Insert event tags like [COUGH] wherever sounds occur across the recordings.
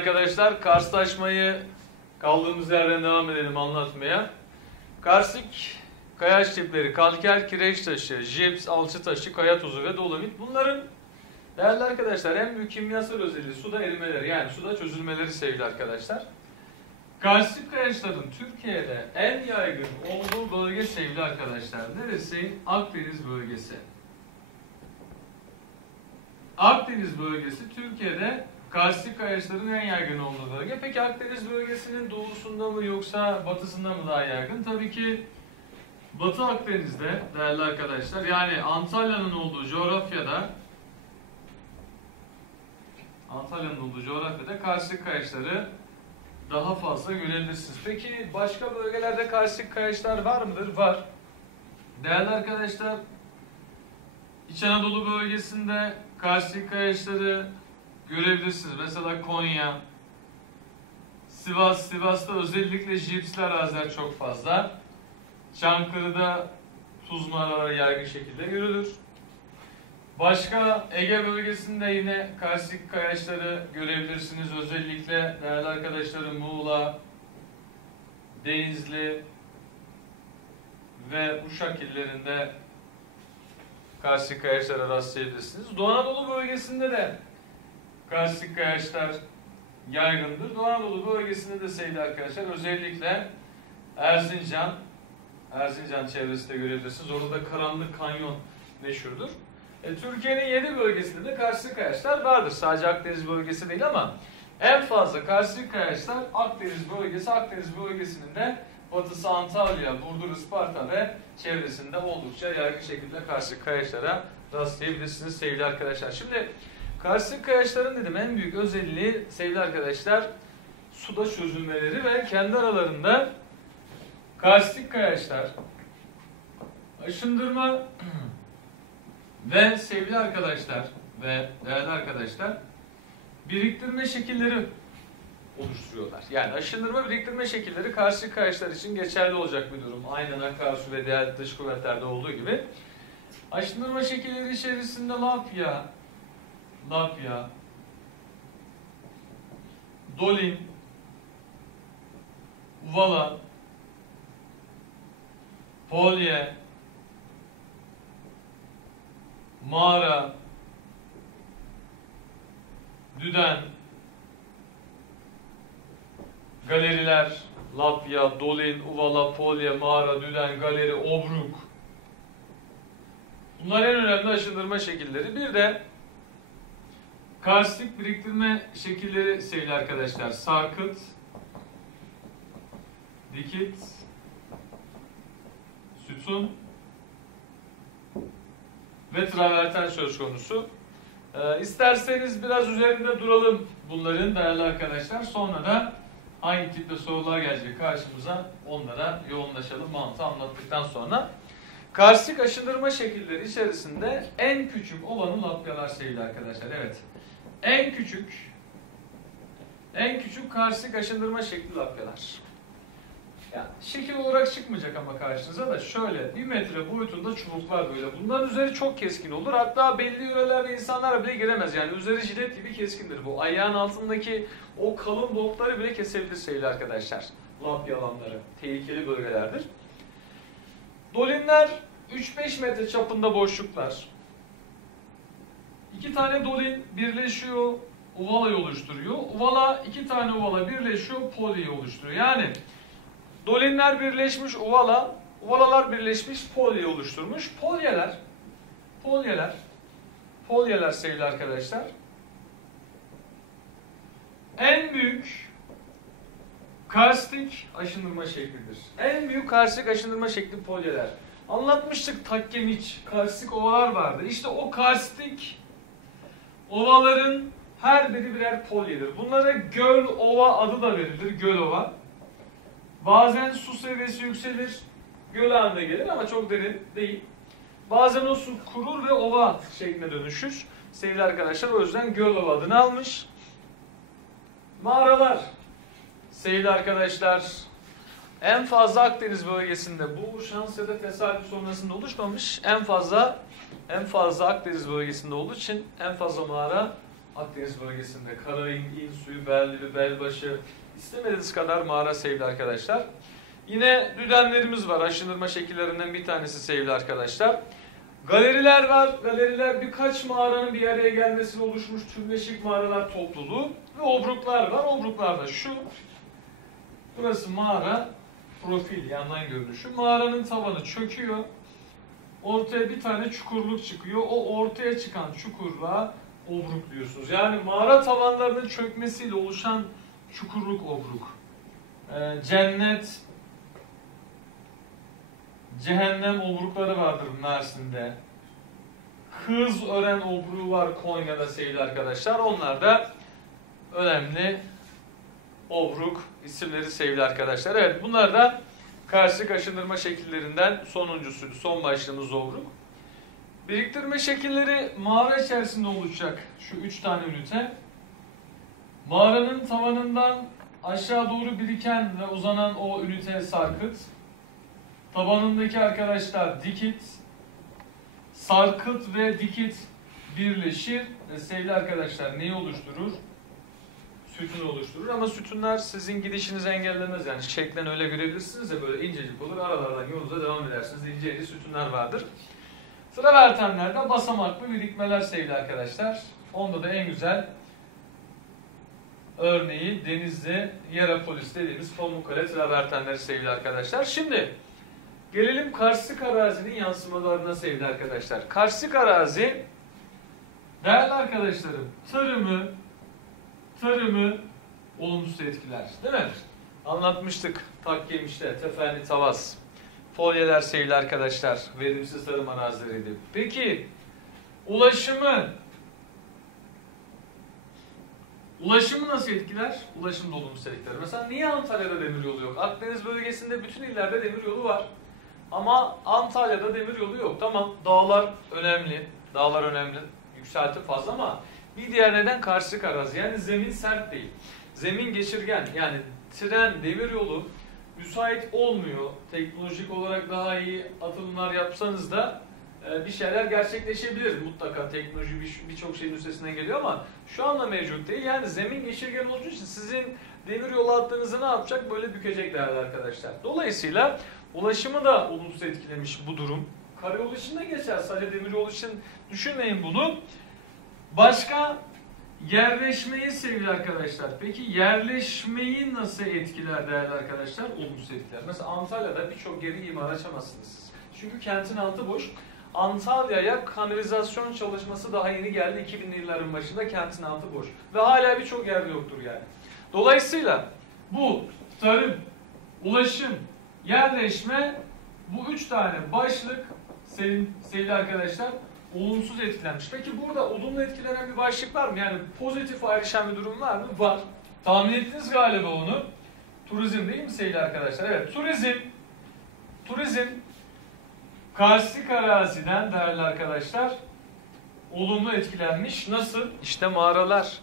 arkadaşlar karşılaşmayı kaldığımız yerden devam edelim anlatmaya. Karstik kayaç tipleri, kalker, kireç taşı, jips, alçı taşı, kaya tuzu ve dolomit. Bunların değerli arkadaşlar en büyük kimyasal özelliği suda erimeleri yani suda çözülmeleri sevgili arkadaşlar. Karstik kayaçların Türkiye'de en yaygın olduğu bölge sevgili arkadaşlar. Neresi? Akdeniz bölgesi. Akdeniz bölgesi Türkiye'de karstik kayaçların en yaygın olduğu bölge. Peki Akdeniz bölgesinin doğusunda mı yoksa batısında mı daha yaygın? Tabii ki Batı Akdeniz'de değerli arkadaşlar yani Antalya'nın olduğu coğrafyada Antalya'nın olduğu coğrafyada karstik kayaçları daha fazla görebilirsiniz. Peki başka bölgelerde karstik kayaçlar var mıdır? Var. Değerli arkadaşlar İç Anadolu bölgesinde karstik kayaçları görebilirsiniz. Mesela Konya, Sivas, Sivas'ta özellikle jipsli araziler çok fazla. Çankırı'da tuz mağaraları yaygın şekilde görülür. Başka Ege bölgesinde yine karstik kayaçları görebilirsiniz. Özellikle değerli arkadaşlarım Muğla, Denizli ve Uşak illerinde karstik kayaçlara rastlayabilirsiniz. Doğu Anadolu bölgesinde de karstik kayaçlar yaygındır. Doğu Anadolu bölgesinde de sevgili arkadaşlar özellikle Erzincan, Erzincan çevresinde görebilirsiniz. Orada da Karanlık Kanyon meşhurdur. E, Türkiye'nin 7 bölgesinde de karstik kayaçlar vardır. Sadece Akdeniz bölgesi değil ama en fazla karstik kayaçlar Akdeniz bölgesi. Akdeniz bölgesinin de batısı Antalya, Burdur, Isparta ve çevresinde oldukça yaygın şekilde karstik kayaçlara rastlayabilirsiniz sevgili arkadaşlar. Şimdi karstik kayaçların dedim en büyük özelliği sevgili arkadaşlar suda çözülmeleri ve kendi aralarında karstik kayaçlar aşındırma [CLEARS THROAT] ve sevgili arkadaşlar ve değerli arkadaşlar biriktirme şekilleri oluşturuyorlar. Yani aşındırma biriktirme şekilleri karşı kayaçlar için geçerli olacak bir durum. Aynen akarsu ve diğer dış kuvvetlerde olduğu gibi. Aşındırma şekilleri içerisinde lapya, lapya, dolin, uvala, polye, mağara, düden, galeriler, lapya, dolin, uvala, polye, mağara, düden, galeri, obruk. Bunlar en önemli aşındırma şekilleri. Bir de karstik biriktirme şekilleri sevgili arkadaşlar. Sarkıt, dikit, sütun ve traverten söz konusu. Ee, isterseniz biraz üzerinde duralım bunların değerli arkadaşlar. Sonra da hangi tipte sorular gelecek karşımıza onlara yoğunlaşalım mantığı anlattıktan sonra. Karstik aşındırma şekilleri içerisinde en küçük olanı lapyalar sevgili arkadaşlar. Evet. En küçük en küçük karstik aşındırma şekli lapyalar. Yani şekil olarak çıkmayacak ama karşınıza da şöyle bir metre boyutunda çubuklar böyle. Bunların üzeri çok keskin olur. Hatta belli yörelerde insanlar bile giremez. Yani üzeri jilet gibi keskindir bu. Ayağın altındaki o kalın botları bile kesebilir sevgili arkadaşlar. Lapya alanları. Tehlikeli bölgelerdir. Dolinler 3-5 metre çapında boşluklar. İki tane dolin birleşiyor, uvalayı oluşturuyor. Uvala iki tane uvala birleşiyor, poliyi oluşturuyor. Yani dolinler birleşmiş uvala, uvalalar birleşmiş polye oluşturmuş. Polyeler, polyeler, polyeler sevgili arkadaşlar. En büyük karstik aşındırma şeklidir. En büyük karstik aşındırma şekli polyeler. Anlatmıştık takkemiç, karstik ovalar vardı. İşte o karstik ovaların her biri birer polyedir. Bunlara göl ova adı da verilir. Göl ova. Bazen su seviyesi yükselir. Göl haline gelir ama çok derin değil. Bazen o su kurur ve ova şekline dönüşür. Sevgili arkadaşlar o yüzden göl ova adını almış. Mağaralar. Sevgili arkadaşlar en fazla Akdeniz bölgesinde bu şans ya da tesadüf sonrasında oluşmamış. En fazla en fazla Akdeniz bölgesinde olduğu için en fazla mağara Akdeniz bölgesinde Karayın, İn suyu, Beldibi, Belbaşı istemediğiniz kadar mağara sevgili arkadaşlar. Yine düdenlerimiz var. Aşınırma şekillerinden bir tanesi sevgili arkadaşlar. Galeriler var. Galeriler birkaç mağaranın bir araya gelmesiyle oluşmuş tümleşik mağaralar topluluğu ve obruklar var. Obruklarda şu burası mağara profil yandan görünüşü. Mağaranın tavanı çöküyor. Ortaya bir tane çukurluk çıkıyor. O ortaya çıkan çukurluğa obruk diyorsunuz. Yani mağara tavanlarının çökmesiyle oluşan çukurluk obruk. Ee, cennet, cehennem obrukları vardır Mersin'de. Kız ören obruğu var Konya'da sevgili arkadaşlar. Onlar da önemli obruk isimleri sevgili arkadaşlar. Evet bunlar da karşı aşındırma şekillerinden sonuncusuydu. Son başlığımız obruk. Biriktirme şekilleri mağara içerisinde oluşacak şu üç tane ünite. Mağaranın tavanından aşağı doğru biriken ve uzanan o ünite sarkıt. Tabanındaki arkadaşlar dikit. Sarkıt ve dikit birleşir sevgili arkadaşlar neyi oluşturur? Sütun oluşturur ama sütunlar sizin gidişinizi engellemez yani şeklen öyle görebilirsiniz de böyle incecik olur aralardan yolunuza devam edersiniz ince ince sütunlar vardır. Sıra vertenlerde basamaklı birikmeler sevgili arkadaşlar. Onda da en güzel örneği Denizli Yerapolis dediğimiz Pamukkale travertenleri sevgili arkadaşlar. Şimdi gelelim karstik arazinin yansımalarına sevgili arkadaşlar. Karstik arazi değerli arkadaşlarım tarımı tarımı olumsuz etkiler değil mi? Anlatmıştık Takkemiş'te, Tefenli Tavas, folyeler sevgili arkadaşlar, verimsiz tarım arazileriydi. Peki ulaşımı Ulaşımı nasıl etkiler? Ulaşım da olumsuz etkiler. Mesela niye Antalya'da demiryolu yok? Akdeniz bölgesinde bütün illerde demiryolu var. Ama Antalya'da demiryolu yok. Tamam dağlar önemli. Dağlar önemli. Yükselti fazla ama bir diğer neden karşılık arazi. Yani zemin sert değil. Zemin geçirgen. Yani tren, demiryolu müsait olmuyor. Teknolojik olarak daha iyi atılımlar yapsanız da e, bir şeyler gerçekleşebilir. Mutlaka teknoloji birçok şeyin üstesinden geliyor ama şu anda mevcut değil. Yani zemin geçirgen olduğu için sizin demir yolu attığınızı ne yapacak? Böyle bükecek değerli arkadaşlar. Dolayısıyla ulaşımı da olumsuz etkilemiş bu durum. Karayolu için de geçer. Sadece demir yolu için düşünmeyin bunu. Başka yerleşmeyi sevgili arkadaşlar. Peki yerleşmeyi nasıl etkiler değerli arkadaşlar? Olumsuz etkiler. Mesela Antalya'da birçok yeri imar açamazsınız Çünkü kentin altı boş. Antalya'ya kanalizasyon çalışması daha yeni geldi 2000'li yılların başında kentin altı boş. Ve hala birçok yer yoktur yani. Dolayısıyla bu tarım, ulaşım, yerleşme bu üç tane başlık sevgili arkadaşlar olumsuz etkilenmiş. Peki burada olumlu etkilenen bir başlık var mı? Yani pozitif ayrışan bir durum var mı? Var. Tahmin ettiniz galiba onu. Turizm değil mi sevgili arkadaşlar? Evet, turizm turizm karstik araziden değerli arkadaşlar olumlu etkilenmiş. Nasıl? İşte mağaralar,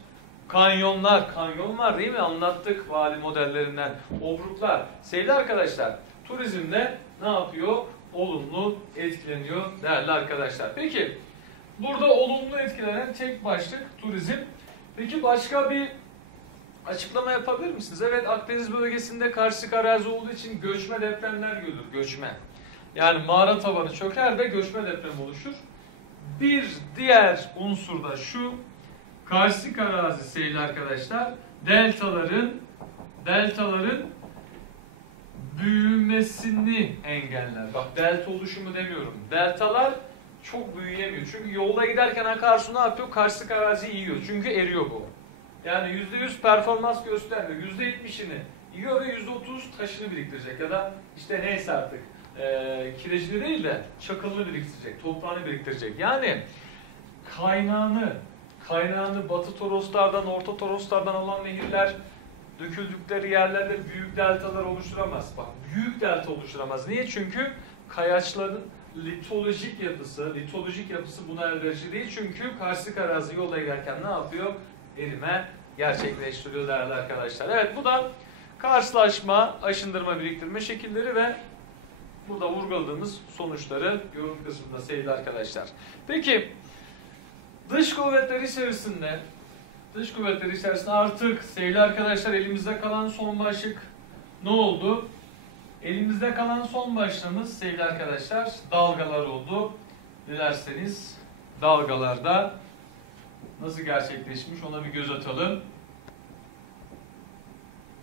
kanyonlar, kanyon var değil mi? Anlattık vali modellerinden. Obruklar. Sevgili arkadaşlar, turizmde ne yapıyor? Olumlu etkileniyor değerli arkadaşlar. Peki burada olumlu etkilenen tek başlık turizm. Peki başka bir açıklama yapabilir misiniz? Evet Akdeniz bölgesinde karşı arazi olduğu için göçme depremler görülür. Göçme. Yani mağara tavanı çöker ve göçme deprem oluşur. Bir diğer unsur da şu. Karstik arazi sevgili arkadaşlar deltaların deltaların büyümesini engeller. Bak delta oluşumu demiyorum. Deltalar çok büyüyemiyor. Çünkü yolda giderken akarsu ne yapıyor? Karşılık arazi yiyor. Çünkü eriyor bu. Yani %100 performans göstermiyor. %70'ini yiyor ve %30 taşını biriktirecek. Ya da işte neyse artık e, kirecini değil de çakılını biriktirecek, toprağını biriktirecek. Yani kaynağını, kaynağını Batı Toroslardan, Orta Toroslardan olan nehirler döküldükleri yerlerde büyük deltalar oluşturamaz. Bak büyük delta oluşturamaz. Niye? Çünkü kayaçların litolojik yapısı, litolojik yapısı buna elverişli değil. Çünkü karstik arazi yolda giderken ne yapıyor? Erime gerçekleştiriyor değerli arkadaşlar. Evet bu da karşılaşma, aşındırma, biriktirme şekilleri ve burada vurguladığımız sonuçları yorum kısmında sevgili arkadaşlar. Peki dış kuvvetler içerisinde dış kuvvetleri içerisinde artık sevgili arkadaşlar elimizde kalan son başlık ne oldu? Elimizde kalan son başlığımız sevgili arkadaşlar dalgalar oldu. Dilerseniz dalgalarda nasıl gerçekleşmiş ona bir göz atalım.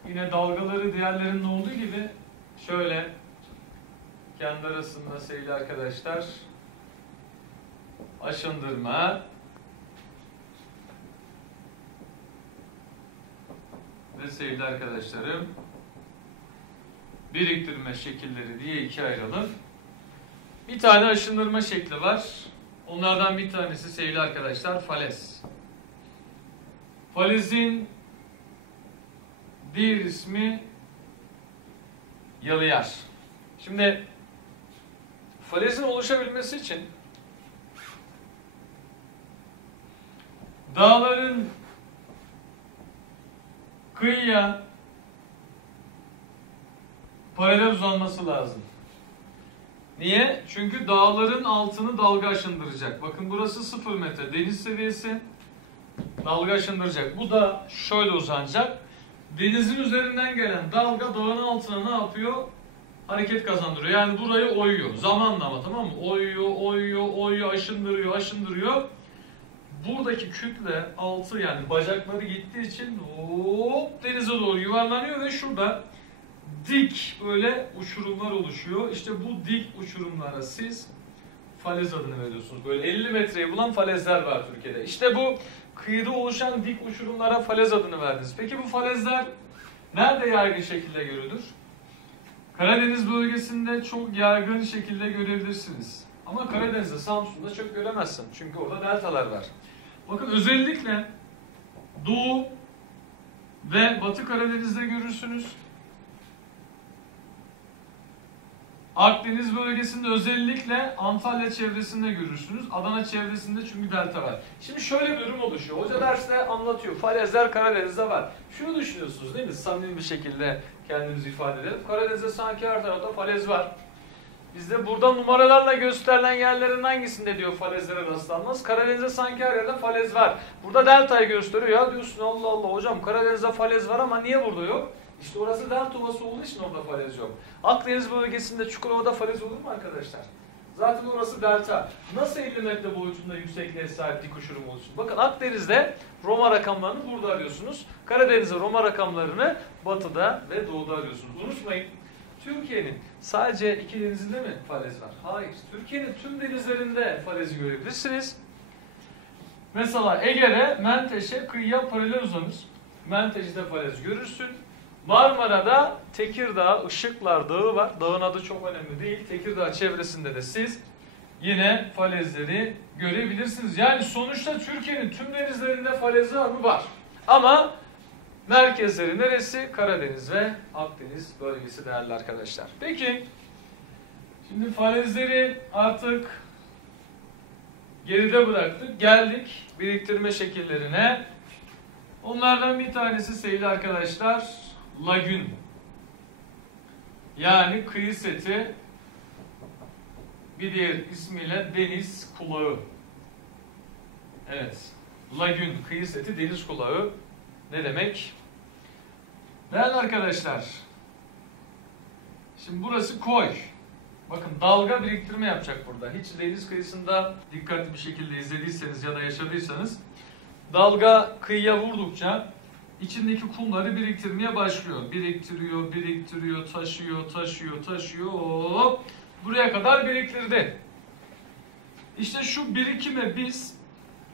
Yine dalgaları diğerlerinin olduğu gibi şöyle kendi arasında sevgili arkadaşlar aşındırma ve sevgili arkadaşlarım biriktirme şekilleri diye ikiye ayıralım. Bir tane aşındırma şekli var. Onlardan bir tanesi sevgili arkadaşlar falez. Falezin diğer ismi yalıyar. Şimdi falezin oluşabilmesi için dağların kıyıya paralel uzanması lazım. Niye? Çünkü dağların altını dalga aşındıracak. Bakın burası 0 metre deniz seviyesi. Dalga aşındıracak. Bu da şöyle uzanacak. Denizin üzerinden gelen dalga dağın altına ne yapıyor? Hareket kazandırıyor. Yani burayı oyuyor. Zamanla ama tamam mı? Oyuyor, oyuyor, oyuyor, aşındırıyor, aşındırıyor. Buradaki kütle altı yani bacakları gittiği için hop denize doğru yuvarlanıyor ve şurada dik böyle uçurumlar oluşuyor. İşte bu dik uçurumlara siz falez adını veriyorsunuz. Böyle 50 metreyi bulan falezler var Türkiye'de. İşte bu kıyıda oluşan dik uçurumlara falez adını verdiniz. Peki bu falezler nerede yaygın şekilde görülür? Karadeniz bölgesinde çok yaygın şekilde görebilirsiniz. Ama Karadeniz'de, Samsun'da çok göremezsin. Çünkü orada deltalar var. Bakın özellikle Doğu ve Batı Karadeniz'de görürsünüz. Akdeniz bölgesinde özellikle Antalya çevresinde görürsünüz. Adana çevresinde çünkü delta var. Şimdi şöyle bir durum oluşuyor. Hoca derste anlatıyor. Falezler Karadeniz'de var. Şunu düşünüyorsunuz değil mi? Samimi bir şekilde kendimizi ifade edelim. Karadeniz'de sanki her tarafta falez var. Bizde burada numaralarla gösterilen yerlerin hangisinde diyor falezlere rastlanmaz. Karadeniz'de sanki her yerde falez var. Burada deltayı gösteriyor. Ya diyorsun Allah Allah hocam Karadeniz'de falez var ama niye burada yok? İşte orası delta ovası olduğu için orada falez yok. Akdeniz bölgesinde Çukurova'da falez olur mu arkadaşlar? Zaten orası delta. Nasıl 50 metre boyutunda yüksekliğe sahip dik uçurum oluşsun? Bakın Akdeniz'de Roma rakamlarını burada arıyorsunuz. Karadeniz'de Roma rakamlarını batıda ve doğuda arıyorsunuz. Unutmayın Türkiye'nin sadece iki denizinde mi falez var? Hayır. Türkiye'nin tüm denizlerinde falezi görebilirsiniz. Mesela Ege'de Menteşe kıyıya paralel uzanır. Menteşe'de falez görürsün. Marmara'da Tekirdağ, Işıklar Dağı var. Dağın adı çok önemli değil. Tekirdağ çevresinde de siz yine falezleri görebilirsiniz. Yani sonuçta Türkiye'nin tüm denizlerinde falezi var mı? Var. Ama merkezleri neresi? Karadeniz ve Akdeniz bölgesi değerli arkadaşlar. Peki, şimdi falezleri artık geride bıraktık. Geldik biriktirme şekillerine. Onlardan bir tanesi sevgili arkadaşlar lagün. Yani kıyı seti bir diğer ismiyle deniz kulağı. Evet. Lagün, kıyı seti, deniz kulağı. Ne demek? Değerli arkadaşlar. Şimdi burası koy. Bakın dalga biriktirme yapacak burada. Hiç deniz kıyısında dikkatli bir şekilde izlediyseniz ya da yaşadıysanız dalga kıyıya vurdukça içindeki kumları biriktirmeye başlıyor. Biriktiriyor, biriktiriyor, taşıyor, taşıyor, taşıyor. Buraya kadar biriktirdi. İşte şu birikime biz,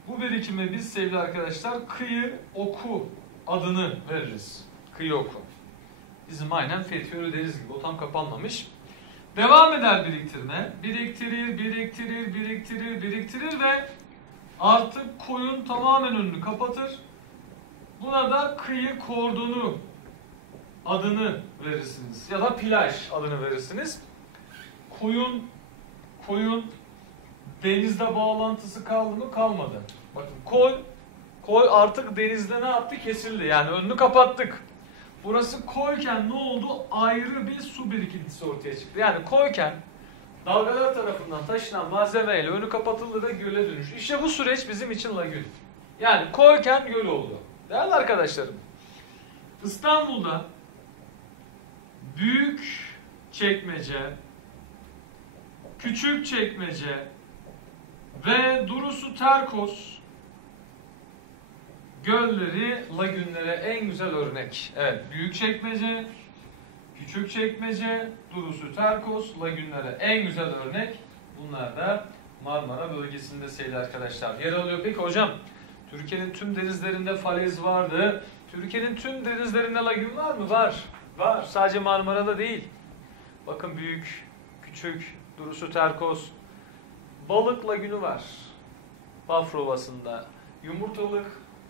bu birikime biz sevgili arkadaşlar kıyı oku adını veririz. Kıyı oku. Bizim aynen Fethi Ölüdeniz gibi o tam kapanmamış. Devam eder biriktirme. Biriktirir, biriktirir, biriktirir, biriktirir ve artık koyun tamamen önünü kapatır Buna da kıyı kordonu adını verirsiniz. Ya da plaj adını verirsiniz. Koyun koyun denizde bağlantısı kaldı mı? Kalmadı. Bakın koy koy artık denizde ne yaptı? Kesildi. Yani önünü kapattık. Burası koyken ne oldu? Ayrı bir su birikintisi ortaya çıktı. Yani koyken dalgalar tarafından taşınan malzemeyle önü kapatıldı ve göle dönüştü. İşte bu süreç bizim için lagün. Yani koyken göl oldu. Değerli arkadaşlarım, İstanbul'da büyük çekmece, küçük çekmece ve Durusu Terkos gölleri, lagünlere en güzel örnek. Evet, büyük çekmece, küçük çekmece, Durusu Terkos lagünlere en güzel örnek. Bunlar da Marmara bölgesinde sevgili arkadaşlar. Yer alıyor. Peki hocam, Türkiye'nin tüm denizlerinde falez vardı. Türkiye'nin tüm denizlerinde lagün var mı? Var. Var. Sadece Marmara'da değil. Bakın büyük, küçük, Durusu Terkos. Balık lagünü var. Bafra. Yumurtalık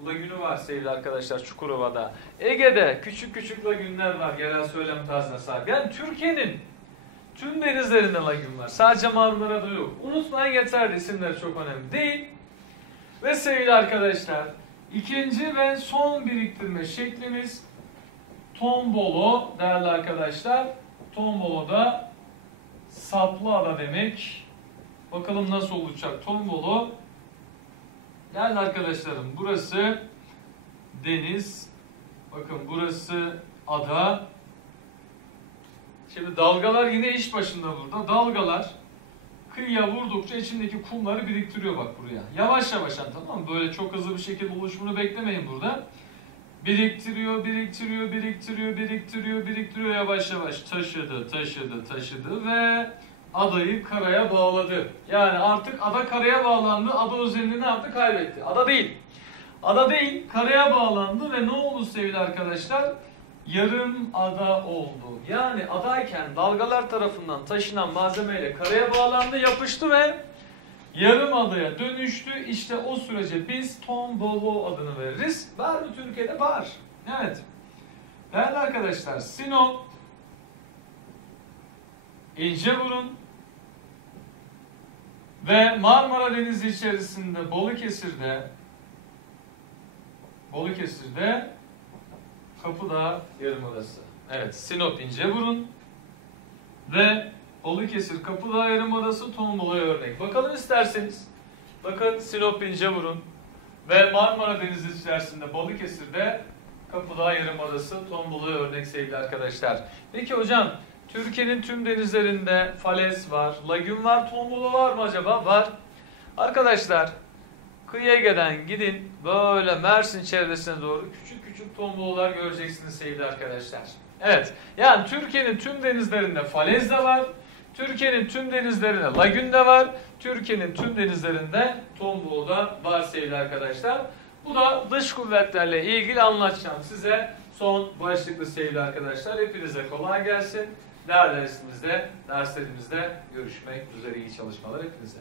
lagünü var sevgili arkadaşlar Çukurova'da. Ege'de küçük küçük lagünler var yerel söylem tarzına sahip. Yani Türkiye'nin tüm denizlerinde lagün var. Sadece Marmara'da yok. Unutmayın yeterli isimleri çok önemli değil. Ve sevgili arkadaşlar ikinci ve son biriktirme şeklimiz tombolo değerli arkadaşlar. Tombolo da saplı ada demek. Bakalım nasıl olacak tombolo. Değerli arkadaşlarım burası deniz. Bakın burası ada. Şimdi dalgalar yine iş başında burada. Dalgalar kıyıya vurdukça içindeki kumları biriktiriyor bak buraya. Yavaş yavaş tamam mı? Böyle çok hızlı bir şekilde oluşumunu beklemeyin burada. Biriktiriyor, biriktiriyor, biriktiriyor, biriktiriyor, biriktiriyor yavaş yavaş. Taşıdı, taşıdı, taşıdı ve adayı karaya bağladı. Yani artık ada karaya bağlandı, ada özelliğini artık kaybetti. Ada değil. Ada değil, karaya bağlandı ve ne oldu sevgili arkadaşlar? Yarım ada oldu. Yani adayken dalgalar tarafından taşınan malzemeyle karaya bağlandı, yapıştı ve yarım adaya dönüştü. İşte o sürece biz tombolo adını veririz. Var mı Türkiye'de? Var. Evet. Değerli arkadaşlar, Sinop, İnceburun ve Marmara Denizi içerisinde Balıkesir'de Balıkesir'de Kapıdağ Yarımadası. Evet, Sinop İnceburun ve Balıkesir Kapıdağ Yarımadası Tombala'ya örnek. Bakalım isterseniz. Bakın Sinop İnceburun ve Marmara Denizi içerisinde Balıkesir'de Kapıdağ Yarımadası Tombala'ya örnek sevgili arkadaşlar. Peki hocam Türkiye'nin tüm denizlerinde falez var, lagün var, tombolo var mı acaba? Var. Arkadaşlar Kıyı Ege'den gidin böyle Mersin çevresine doğru küçük küçük tombololar göreceksiniz sevgili arkadaşlar. Evet yani Türkiye'nin tüm denizlerinde falez de var. Türkiye'nin tüm denizlerinde lagün de var. Türkiye'nin tüm denizlerinde tombolo da var sevgili arkadaşlar. Bu da dış kuvvetlerle ilgili anlatacağım size son başlıklı sevgili arkadaşlar. Hepinize kolay gelsin. Değerli dersimizde, derslerimizde görüşmek üzere iyi çalışmalar hepinize.